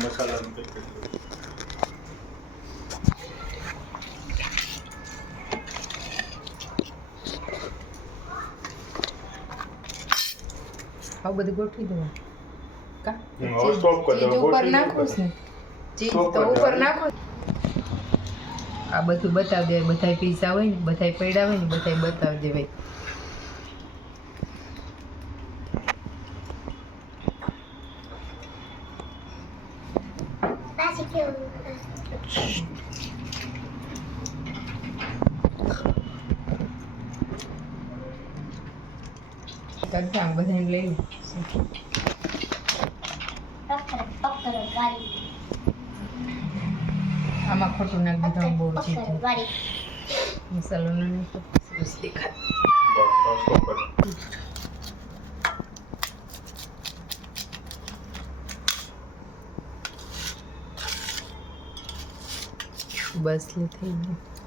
મસાલાનું packet આ બધું ગોઠવી દેવા કા સ્ટોપ કરી ચીજ ઉપર નાખો ને ચીજ તો ઉપર નાખો આ બધું બતાવી દે બધાય પીઝા હોય ને બધાય પડ્યા હોય ને બધાય બતાવી દેવાય કરતા બધાને લઈ આમાં ખોટું નાખ દીધું બહુ ચીજ મસાલો નાખો સરસ દેખાય બસ લે થઈ ગયું